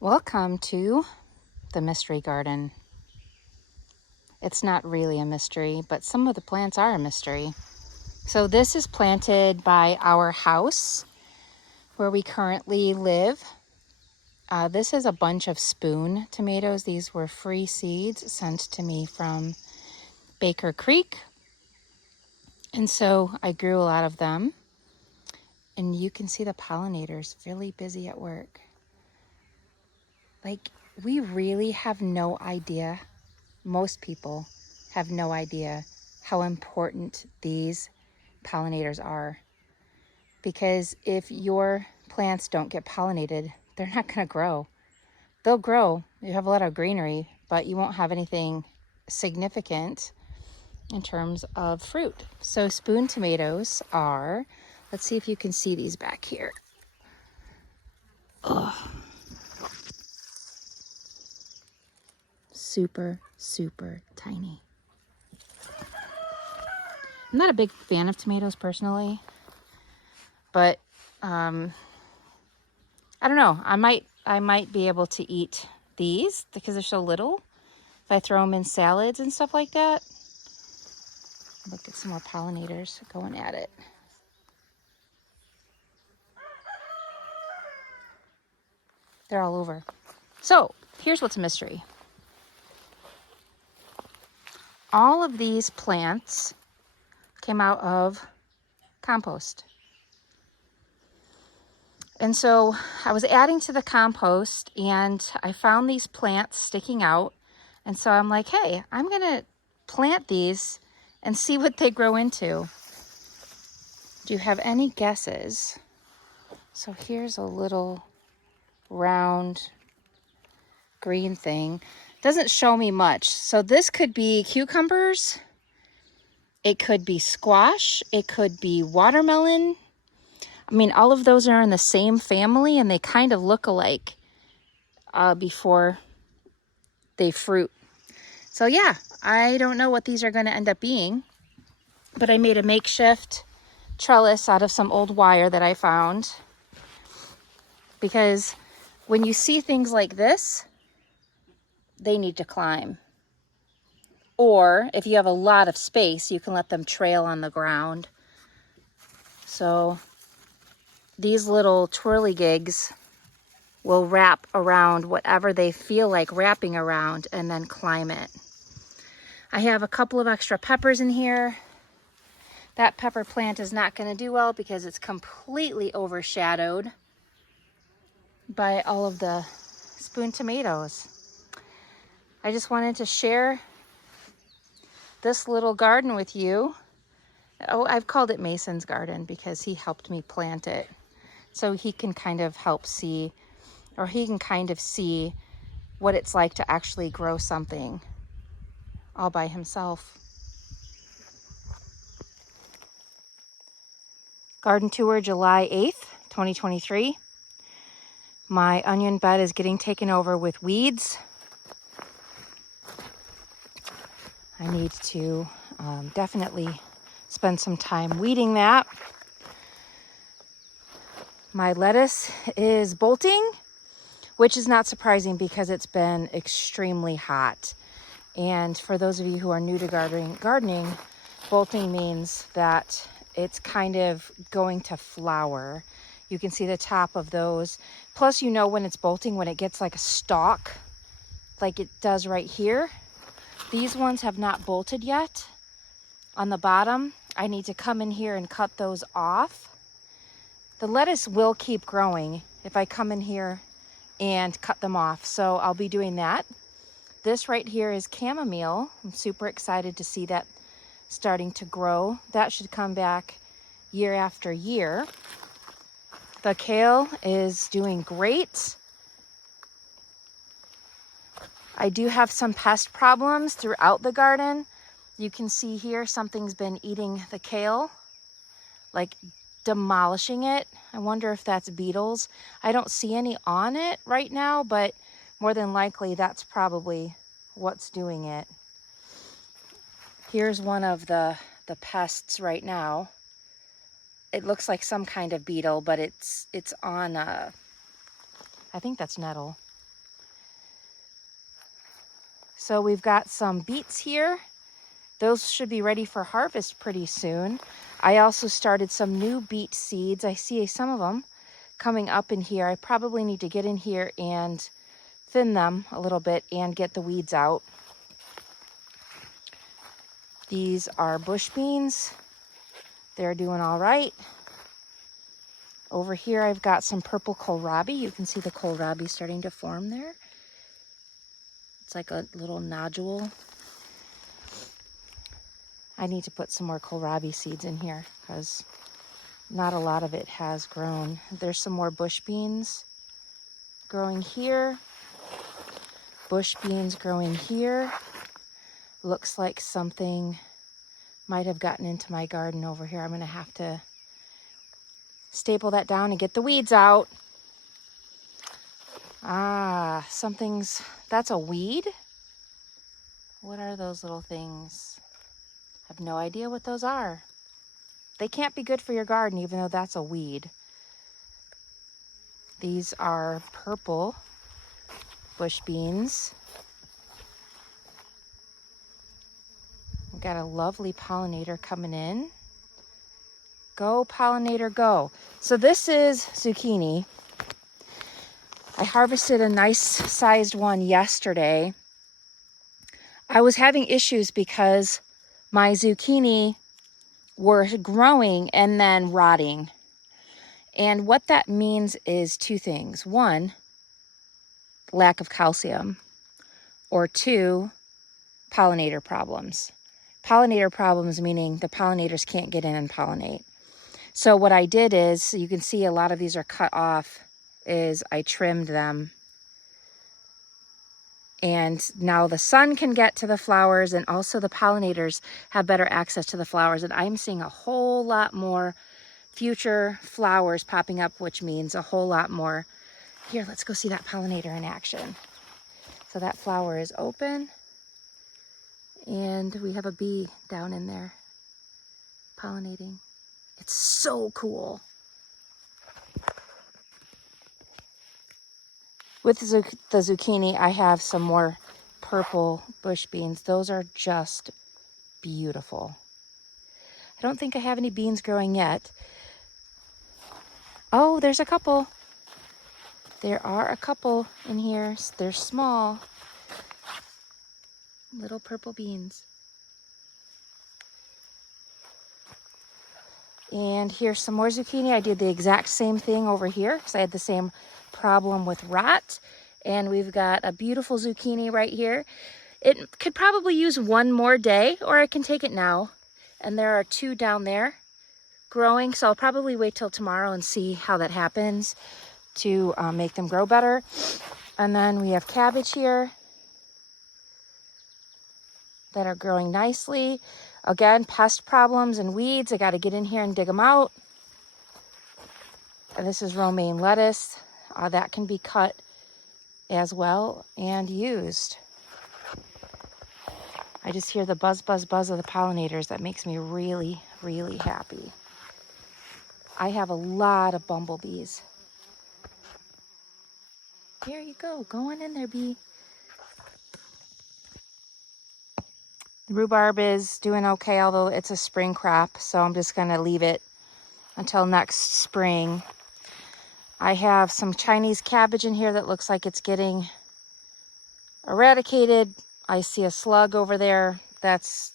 Welcome to the mystery garden. It's not really a mystery, but some of the plants are a mystery. So this is planted by our house where we currently live. This is a bunch of spoon tomatoes. These were free seeds sent to me from Baker Creek. And so I grew a lot of them. And you can see the pollinators really busy at work. Like, we really have no idea, most people have no idea how important these pollinators are. Because if your plants don't get pollinated, they're not going to grow. They'll grow. You have a lot of greenery, but you won't have anything significant in terms of fruit. So spoon tomatoes are, let's see if you can see these back here. Oh, super, super tiny. I'm not a big fan of tomatoes personally, but I don't know. I might be able to eat these because they're so little. If I throw them in salads and stuff like that. Look at some more pollinators going at it. They're all over. So here's what's a mystery. All of these plants came out of compost. And so I was adding to the compost and I found these plants sticking out. And so I'm like, hey, I'm going to plant these and see what they grow into. Do you have any guesses? So here's a little round green thing. Doesn't show me much. So this could be cucumbers. It could be squash. It could be watermelon. I mean, all of those are in the same family and they kind of look alike before they fruit. So yeah, I don't know what these are going to end up being, but I made a makeshift trellis out of some old wire that I found, because when you see things like this, they need to climb. Or if you have a lot of space, you can let them trail on the ground. So these little twirlygigs will wrap around whatever they feel like wrapping around and then climb it. I have a couple of extra peppers in here. That pepper plant is not going to do well because it's completely overshadowed by all of the spoon tomatoes. I just wanted to share this little garden with you. Oh, I've called it Mason's garden because he helped me plant it. So he can kind of help see, or he can kind of see what it's like to actually grow something all by himself. Garden tour July 8th, 2023. My onion bed is getting taken over with weeds. I need to definitely spend some time weeding that. My lettuce is bolting, which is not surprising because it's been extremely hot. And for those of you who are new to gardening, bolting means that it's kind of going to flower. You can see the top of those. Plus, you know when it's bolting, when it gets like a stalk, like it does right here. These ones have not bolted yet. On the bottom, I need to come in here and cut those off. The lettuce will keep growing if I come in here and cut them off. So I'll be doing that. This right here is chamomile. I'm super excited to see that starting to grow. That should come back year after year. The kale is doing great. I do have some pest problems throughout the garden. You can see here something's been eating the kale, like demolishing it. I wonder if that's beetles. I don't see any on it right now, but more than likely that's probably what's doing it. Here's one of the pests right now. it looks like some kind of beetle, but it's on, I think that's nettle. So we've got some beets here. Those should be ready for harvest pretty soon. I also started some new beet seeds. I see some of them coming up in here. I probably need to get in here and thin them a little bit and get the weeds out. These are bush beans. They're doing all right. Over here I've got some purple kohlrabi. You can see the kohlrabi starting to form there. It's like a little nodule. I need to put some more kohlrabi seeds in here because not a lot of it has grown. There's some more bush beans growing here. Bush beans growing here. Looks like something might have gotten into my garden over here. I'm going to have to staple that down and get the weeds out. Ah, that's a weed? What are those little things? I have no idea what those are. They can't be good for your garden, even though that's a weed. These are purple bush beans. We've got a lovely pollinator coming in. Go, pollinator, go. So this is zucchini. I harvested a nice sized one yesterday. I was having issues because my zucchini were growing and then rotting. And what that means is two things. One, lack of calcium, or two, pollinator problems. Pollinator problems meaning the pollinators can't get in and pollinate. So what I did is, you can see a lot of these are cut off, is I trimmed them. And now the sun can get to the flowers, and also the pollinators have better access to the flowers. And I'm seeing a whole lot more future flowers popping up, which means a whole lot more. Here, let's go see that pollinator in action. So that flower is open, and we have a bee down in there pollinating. It's so cool. With the zucchini, I have some more purple bush beans. Those are just beautiful. I don't think I have any beans growing yet. Oh, there's a couple. There are a couple in here. They're small. Little purple beans. And here's some more zucchini. I did the exact same thing over here because I had the same problem with rot. And we've got a beautiful zucchini right here. It could probably use one more day, or I can take it now. And there are two down there growing, so I'll probably wait till tomorrow and see how that happens to make them grow better. And then we have cabbage here that are growing nicely. Again, pest problems and weeds. I got to get in here and dig them out. And this is romaine lettuce. That can be cut as well and used. I just hear the buzz, buzz, buzz of the pollinators. That makes me really, really happy. I have a lot of bumblebees. Here you go. Go on in there, bee. The rhubarb is doing okay, although it's a spring crop, so I'm just going to leave it until next spring. I have some Chinese cabbage in here that looks like it's getting eradicated. I see a slug over there. That's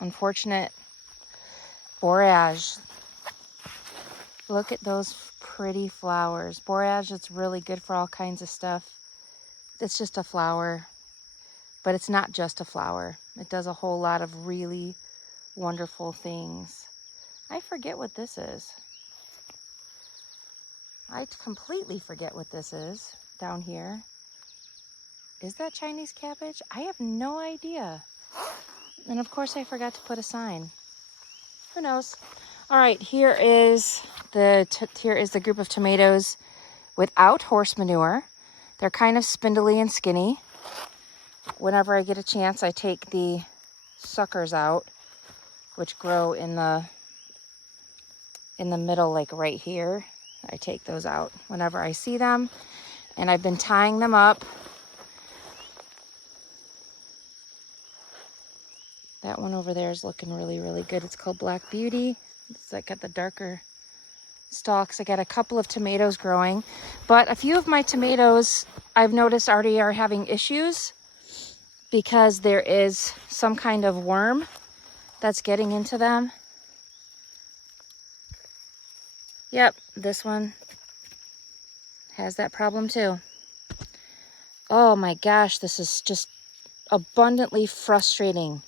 unfortunate. Borage. Look at those pretty flowers. Borage is really good for all kinds of stuff. It's just a flower, but it's not just a flower. It does a whole lot of really wonderful things. I forget what this is. I completely forget what this is down here. Is that Chinese cabbage? I have no idea. And of course I forgot to put a sign. Who knows? All right, here is the group of tomatoes without horse manure. They're kind of spindly and skinny. Whenever I get a chance, I take the suckers out, which grow in the in the middle, like right here. I take those out whenever I see them. And I've been tying them up. That one over there is looking really, really good. It's called Black Beauty. It's like got the darker stalks. I got a couple of tomatoes growing, but a few of my tomatoes I've noticed already are having issues because there is some kind of worm that's getting into them. Yep, this one has that problem too. Oh my gosh, this is just abundantly frustrating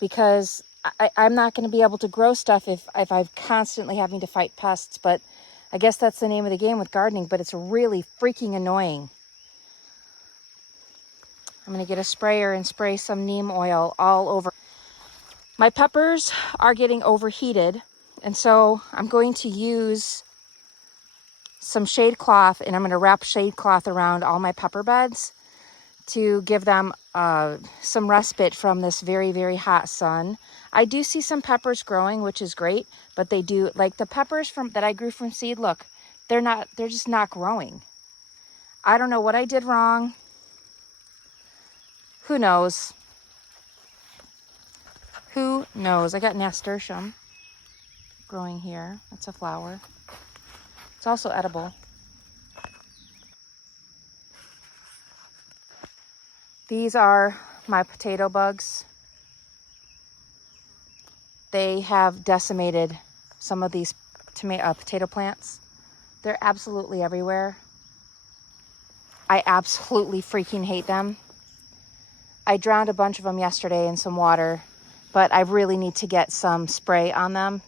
because I'm not going to be able to grow stuff if I'm constantly having to fight pests, but I guess that's the name of the game with gardening, but it's really freaking annoying. I'm going to get a sprayer and spray some neem oil all over. My peppers are getting overheated, and so I'm going to use some shade cloth, and I'm going to wrap shade cloth around all my pepper beds to give them some respite from this very, very hot sun. I do see some peppers growing, which is great, but they do, like the peppers that I grew from seed, look, they're just not growing. I don't know what I did wrong. Who knows? Who knows? I got nasturtium growing here. That's a flower. It's also edible. These are my potato bugs. They have decimated some of these potato plants. They're absolutely everywhere. I absolutely freaking hate them. I drowned a bunch of them yesterday in some water, but I really need to get some spray on them.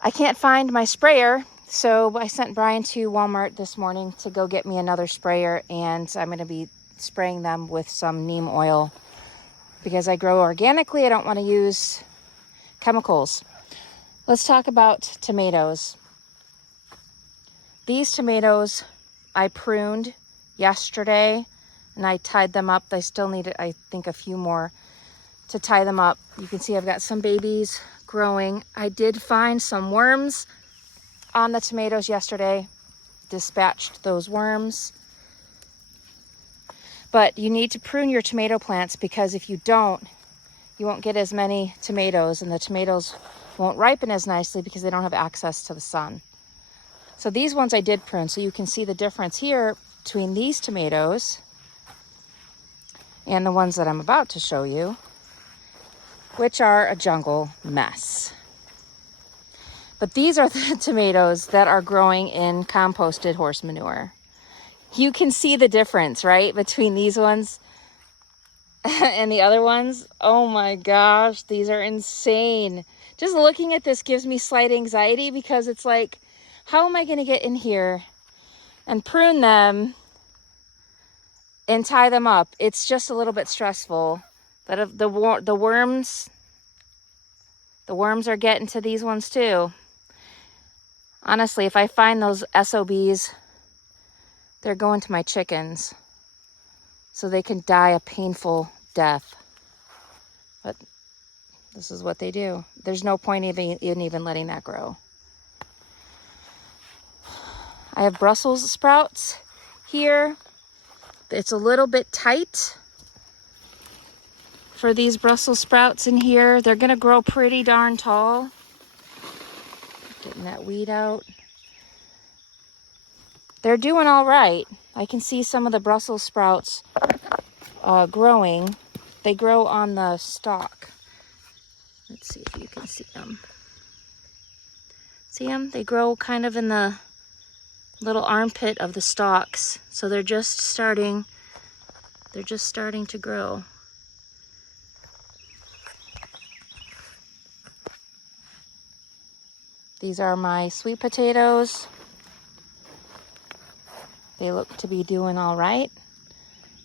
I can't find my sprayer, so I sent Brian to Walmart this morning to go get me another sprayer, and I'm going to be spraying them with some neem oil because I grow organically. I don't want to use chemicals. Let's talk about tomatoes. These tomatoes I pruned yesterday and I tied them up. I still need, I think, a few more to tie them up. You can see I've got some babies growing. I did find some worms on the tomatoes yesterday. Dispatched those worms. But you need to prune your tomato plants because if you don't, you won't get as many tomatoes, and the tomatoes won't ripen as nicely because they don't have access to the sun. So these ones I did prune, so you can see the difference here between these tomatoes and the ones that I'm about to show you, which are a jungle mess. But these are the tomatoes that are growing in composted horse manure. You can see the difference, right, between these ones and the other ones. Oh my gosh, these are insane. Just looking at this gives me slight anxiety because it's like, how am I going to get in here and prune them and tie them up? It's just a little bit stressful. But if the worms are getting to these ones too. Honestly, if I find those SOBs, they're going to my chickens so they can die a painful death. But this is what they do. There's no point in even letting that grow. I have Brussels sprouts here. It's a little bit tight for these Brussels sprouts in here. They're going to grow pretty darn tall. Getting that weed out. They're doing all right. I can see some of the Brussels sprouts growing. They grow on the stalk. Let's see if you can see them. See them? They grow kind of in the little armpit of the stalks. So they're just starting to grow. These are my sweet potatoes. They look to be doing all right.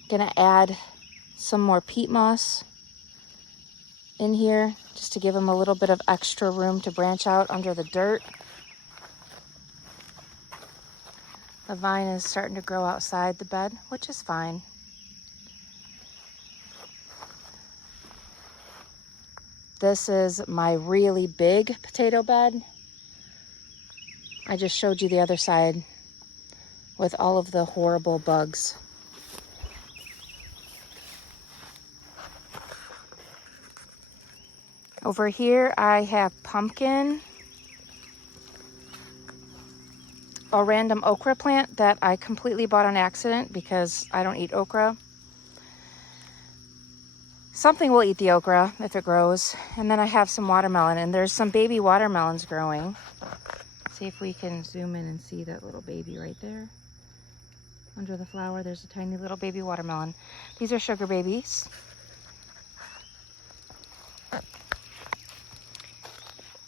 Gonna add some more peat moss in here just to give them a little bit of extra room to branch out under the dirt. The vine is starting to grow outside the bed, which is fine. This is my really big potato bed. I just showed you the other side with all of the horrible bugs. Over here I have pumpkin, a random okra plant that I completely bought on accident because I don't eat okra. Something will eat the okra if it grows. And then I have some watermelon, and there's some baby watermelons growing. See if we can zoom in and see that little baby right there. Under the flower, there's a tiny little baby watermelon. These are sugar babies.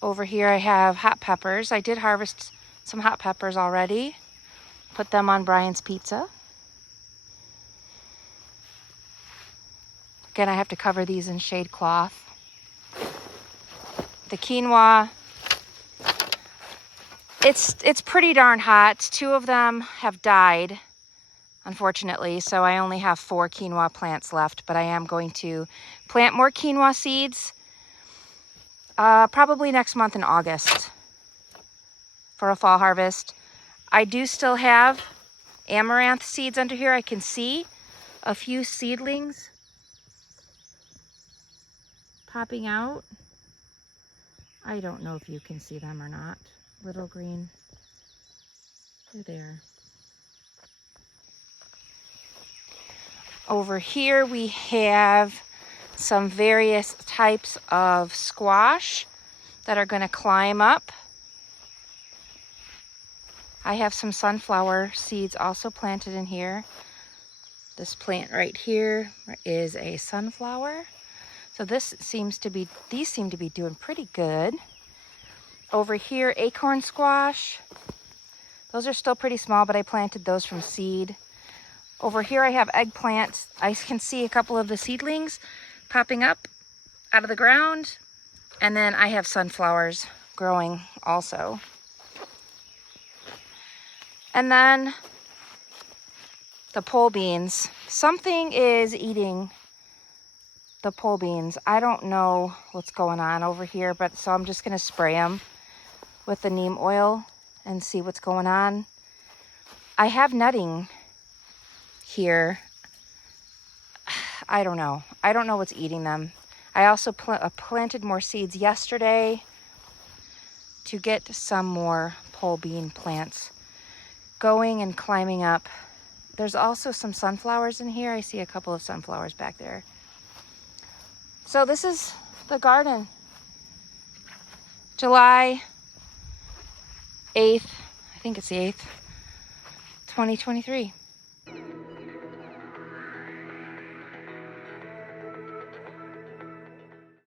Over here I have hot peppers. I did harvest some hot peppers already. Put them on Brian's pizza. Again, I have to cover these in shade cloth. The quinoa, it's pretty darn hot. 2 of them have died, unfortunately, so I only have 4 quinoa plants left, but I am going to plant more quinoa seeds probably next month in August for a fall harvest. I do still have amaranth seeds under here. I can see a few seedlings popping out. I don't know if you can see them or not. Little green. They're there. Over here we have some various types of squash that are going to climb up. I have some sunflower seeds also planted in here. This plant right here is a sunflower. So these seem to be doing pretty good. Over here, acorn squash. Those are still pretty small, but I planted those from seed. Over here I have eggplants. I can see a couple of the seedlings popping up out of the ground. And then I have sunflowers growing also. And then the pole beans. Something is eating the pole beans. I don't know what's going on over here, but so I'm just going to spray them with the neem oil and see what's going on. I have netting here. I don't know. I don't know what's eating them. I also planted more seeds yesterday to get some more pole bean plants going and climbing up. There's also some sunflowers in here. I see a couple of sunflowers back there. So this is the garden. July 8th, I think it's the 8th, 2023.